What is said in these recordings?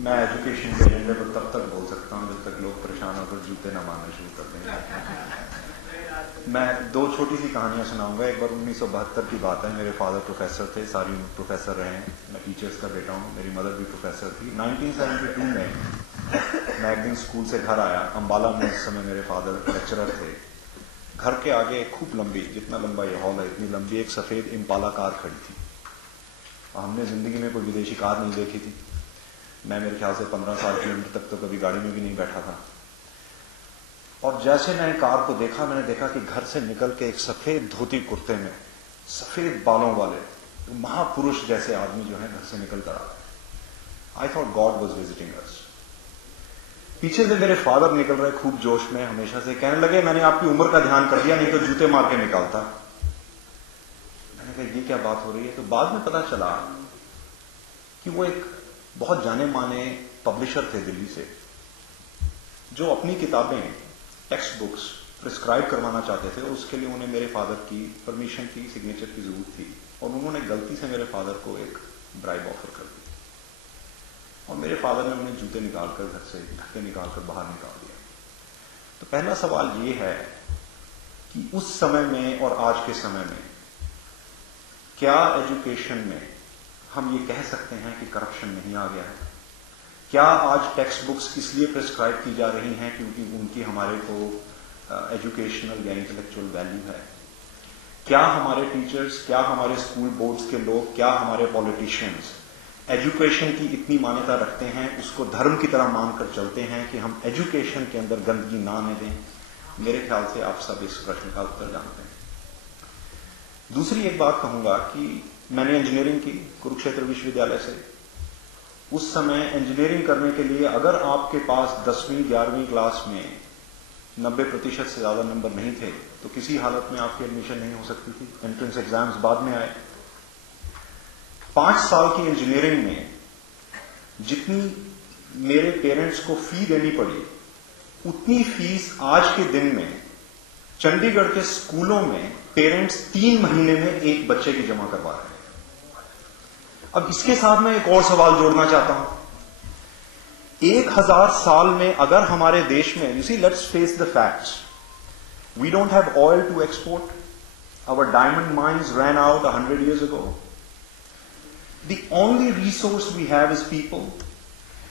मैं एजुकेशन के एजेंडे पर तब तक बोल सकता हूँ जब तक लोग परेशान होकर जूते ना मारना शुरू कर देंगे। मैं दो छोटी सी कहानियां सुनाऊंगा। एक बार 1972 की बात है। मेरे फादर प्रोफेसर थे, सारी उम्र प्रोफेसर रहे हैं। मैं टीचर्स का बेटा हूँ, मेरी मदर भी प्रोफेसर थी। 1972 में मैं एक दिन स्कूल से घर आया। अम्बाला में उस समय मेरे फादर लेक्चरर थे। घर के आगे खूब लंबी, जितना लंबा ये हॉल है इतनी लंबी एक सफेद इम्पाला कार खड़ी थी। हमने जिंदगी में कोई विदेशी कार नहीं देखी थी। मैं मेरे ख्याल से 15 साल की उम्र तक तो कभी गाड़ी में भी नहीं बैठा था। और जैसे मैंने कार को देखा, मैंने देखा कि घर से निकल के एक सफेद धोती कुर्ते में, सफेद बालों वाले महापुरुष जैसे आदमी जो है घर से निकल कर आ। I thought God was visiting us. पीछे से मेरे फादर निकल रहे खूब जोश में, हमेशा से कहने लगे, मैंने आपकी उम्र का ध्यान कर दिया, नहीं तो जूते मार के निकालता। मैंने कहा ये क्या बात हो रही है? तो बाद में पता चला कि वो एक बहुत जाने माने पब्लिशर थे दिल्ली से, जो अपनी किताबें, टेक्स्ट बुक्स प्रिस्क्राइब करवाना चाहते थे और उसके लिए उन्हें मेरे फादर की परमिशन की, सिग्नेचर की जरूरत थी। और उन्होंने गलती से मेरे फादर को एक ब्राइब ऑफर कर दी और मेरे फादर ने उन्हें जूते निकालकर घर से धक्के निकालकर बाहर निकाल दिया। तो पहला सवाल ये है कि उस समय में और आज के समय में क्या एजुकेशन में हम ये कह सकते हैं कि करप्शन नहीं आ गया है? क्या आज टेक्स्ट बुक्स इसलिए प्रिस्क्राइब की जा रही हैं क्योंकि उनकी हमारे को एजुकेशनल या इंटेलेक्चुअल वैल्यू है? क्या हमारे टीचर्स, क्या हमारे स्कूल बोर्ड्स के लोग, क्या हमारे पॉलिटिशियंस एजुकेशन की इतनी मान्यता रखते हैं, उसको धर्म की तरह मानकर चलते हैं कि हम एजुकेशन के अंदर गंदगी ना आने दें? मेरे ख्याल से आप सब इस प्रश्न का उत्तर जानते हैं। दूसरी एक बात कहूंगा कि मैंने इंजीनियरिंग की कुरुक्षेत्र विश्वविद्यालय से। उस समय इंजीनियरिंग करने के लिए अगर आपके पास 10वीं 11वीं क्लास में 90% से ज्यादा नंबर नहीं थे तो किसी हालत में आपकी एडमिशन नहीं हो सकती थी। एंट्रेंस एग्जाम्स बाद में आए। 5 साल की इंजीनियरिंग में जितनी मेरे पेरेंट्स को फी देनी पड़ी, उतनी फीस आज के दिन में चंडीगढ़ के स्कूलों में पेरेंट्स 3 महीने में एक बच्चे की जमा करवा रहे हैं। अब इसके साथ मैं एक और सवाल जोड़ना चाहता हूं। 1000 साल में अगर हमारे देश में, you see, let's face the facts, we don't have oil to export, our diamond mines ran out 100 years ago. The only resource we have is people,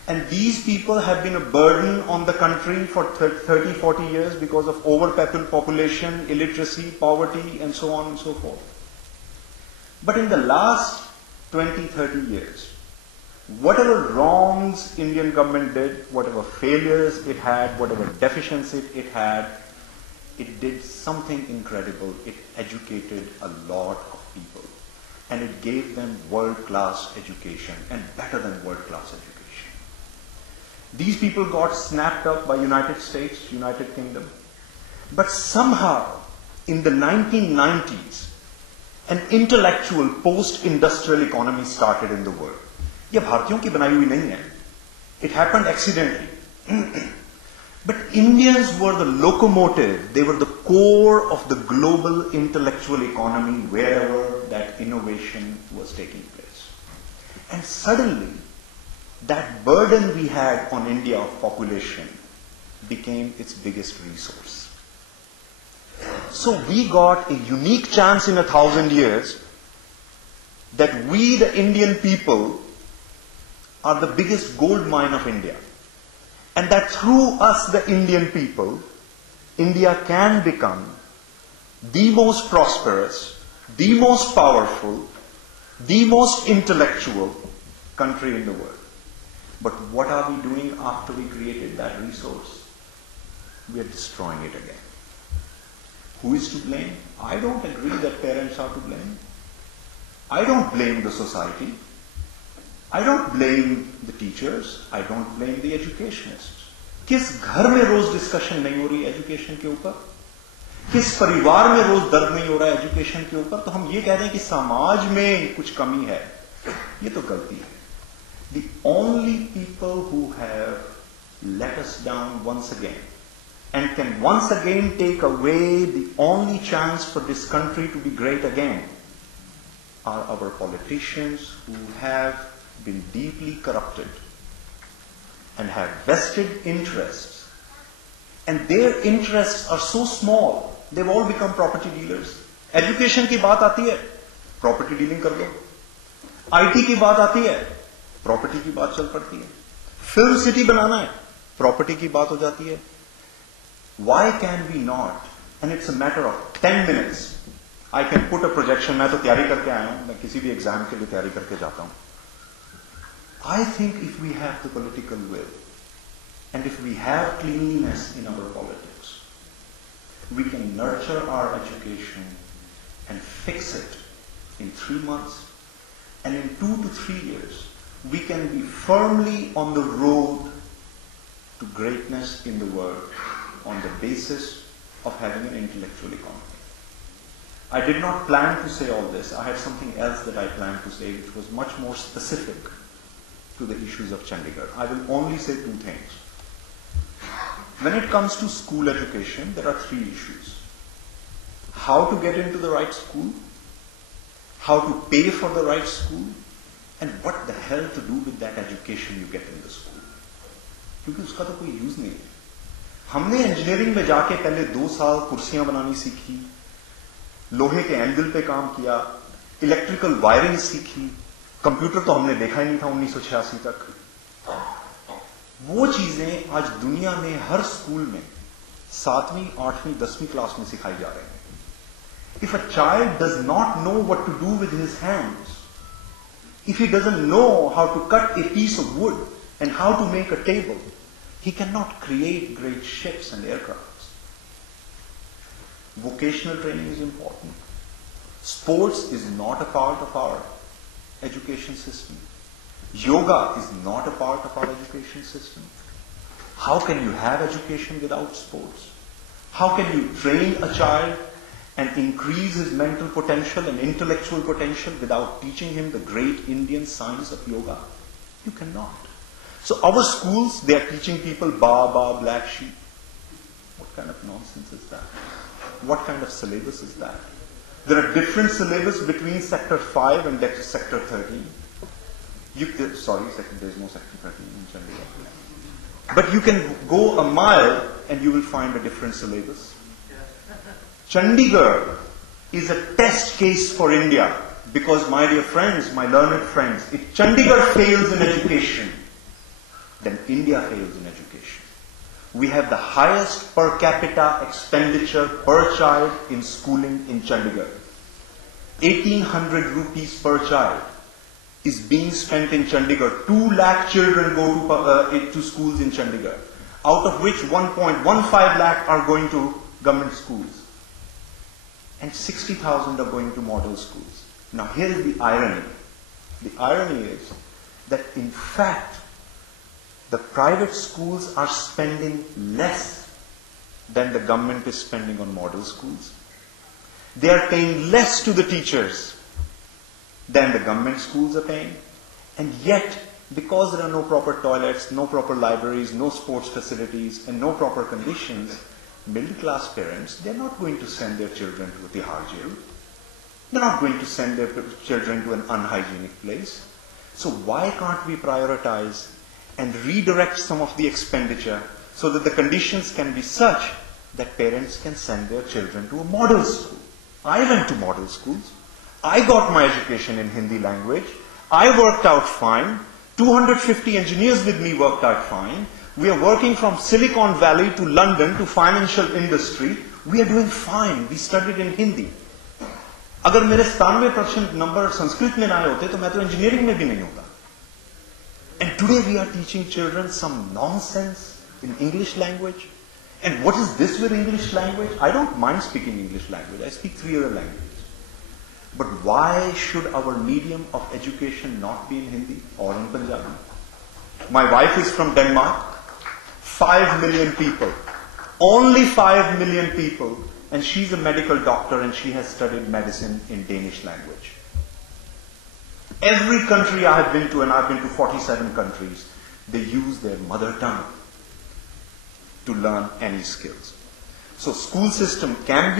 and these people have been a burden on the country for 30-40 years because of overpopulation, illiteracy, poverty, and so on and so forth. But in the last 20-30 years, whatever wrongs Indian government did, whatever failures it had, whatever deficiencies it had, it did something incredible. It educated a lot of people. And it gave them world-class education, and better than world-class education. These people got snapped up by United States, United Kingdom. But somehow, in the 1990s, an intellectual post-industrial economy started in the world. ये भारतीयों की बनाई हुई नहीं है. It happened accidentally. But Indians were the locomotive, they were the core of the global intellectual economy wherever that innovation was taking place. And suddenly, that burden we had on India of population became its biggest resource. So we got a unique chance in 1,000 years that we, the Indian people, are the biggest gold mine of India. And that through us, the Indian people, India can become the most prosperous, the most powerful, the most intellectual country in the world. But what are we doing after we created that resource? We are destroying it again. Who is to blame? I don't agree that parents are to blame. I don't blame the society. I don't blame the teachers. I don't blame the educationists. किस घर में रोज discussion नहीं हो रही education के ऊपर? किस परिवार में रोज दर्द नहीं हो रहा है एजुकेशन के ऊपर? तो हम ये कह रहे हैं कि समाज में कुछ कमी है, ये तो गलती है. The only people who have let us down once again and can once again take away the only chance for this country to be great again are our politicians who have been deeply corrupted and have vested interests, and their interests are so small, they've all become property dealers. Education की बात आती है, property dealing कर लो. IT की बात आती है, property की बात चल पड़ती है. फिल्म सिटी बनाना है, प्रॉपर्टी की बात हो जाती है. Why can we not? And it's a matter of 10 minutes. I can put a projection. मैं तो तैयारी करके आया हूं, मैं किसी भी एग्जाम के लिए तैयारी करके जाता हूं. I think if we have the political will, and if we have cleanliness in our politics, we can nurture our education and fix it in 3 months, and in 2 to 3 years, we can be firmly on the road to greatness in the world on the basis of having an intellectual economy. I did not plan to say all this. I had something else that I planned to say, which was much more specific to the issues of Chandigarh. I will only say 2 things. When it comes to school education, there are 3 issues. How to get into the right school, how to pay for the right school, and what the hell to do with that education you get in the school. क्योंकि उसका तो कोई use नहीं है. हमने engineering में जाके पहले 2 साल कुर्सियां बनानी सीखी, लोहे के एंगल पे काम किया, इलेक्ट्रिकल वायरिंग सीखी, कंप्यूटर तो हमने देखा ही नहीं था 1986 तक. वो चीजें आज दुनिया में हर स्कूल में 7वीं, 8वीं, 10वीं क्लास में सिखाई जा रही हैं. If a child does not know what to do with his hands, if he doesn't know how to cut a piece of wood and how to make a table, he cannot create great ships and aircrafts. Vocational training is important. Sports is not a part of our education system. Yoga is not a part of our education system. How can you have education without sports? How can you train a child and increase his mental potential and intellectual potential without teaching him the great Indian science of yoga? You cannot. So our schools, they are teaching people Ba, black sheep. What kind of nonsense is that? What kind of syllabus is that? There are different syllabus between Sector 5 and Sector 13. There is no Sector 13 in Chandigarh. But you can go a mile and you will find a different syllabus. Chandigarh is a test case for India because, my dear friends, my learned friends, if Chandigarh fails in education, then India fails in education. We have the highest per capita expenditure per child in schooling in Chandigarh. 1800 rupees per child is being spent in Chandigarh. 2 lakh children go to schools in Chandigarh, out of which 1.15 lakh are going to government schools. And 60,000 are going to model schools. Now here is the irony. The irony is that in fact, the private schools are spending less than the government is spending on model schools. They are paying less to the teachers than the government schools are paying. And yet, because there are no proper toilets, no proper libraries, no sports facilities, and no proper conditions, middle-class parents, they're not going to send their children to Tihar jail. They're not going to send their children to an unhygienic place. So why can't we prioritize and redirect some of the expenditure so that the conditions can be such that parents can send their children to a model school? I went to model schools. I got my education in Hindi language. I worked out fine. 250 engineers with me worked out fine. We are working from Silicon Valley to London to financial industry. We are doing fine. We studied in Hindi. अगर मेरे 97% number Sanskrit में ना होते तो मैं तो engineering में भी नहीं होता. And today we are teaching children some nonsense in English language. And what is this with English language? I don't mind speaking English language. I speak 3 other languages. But why should our medium of education not be in Hindi or in Punjabi? My wife is from Denmark. 5 million people. Only 5 million people. And she's a medical doctor and she has studied medicine in Danish language. Every country I have been to, and I've been to 47 countries, they use their mother tongue to learn any skills. So school system can be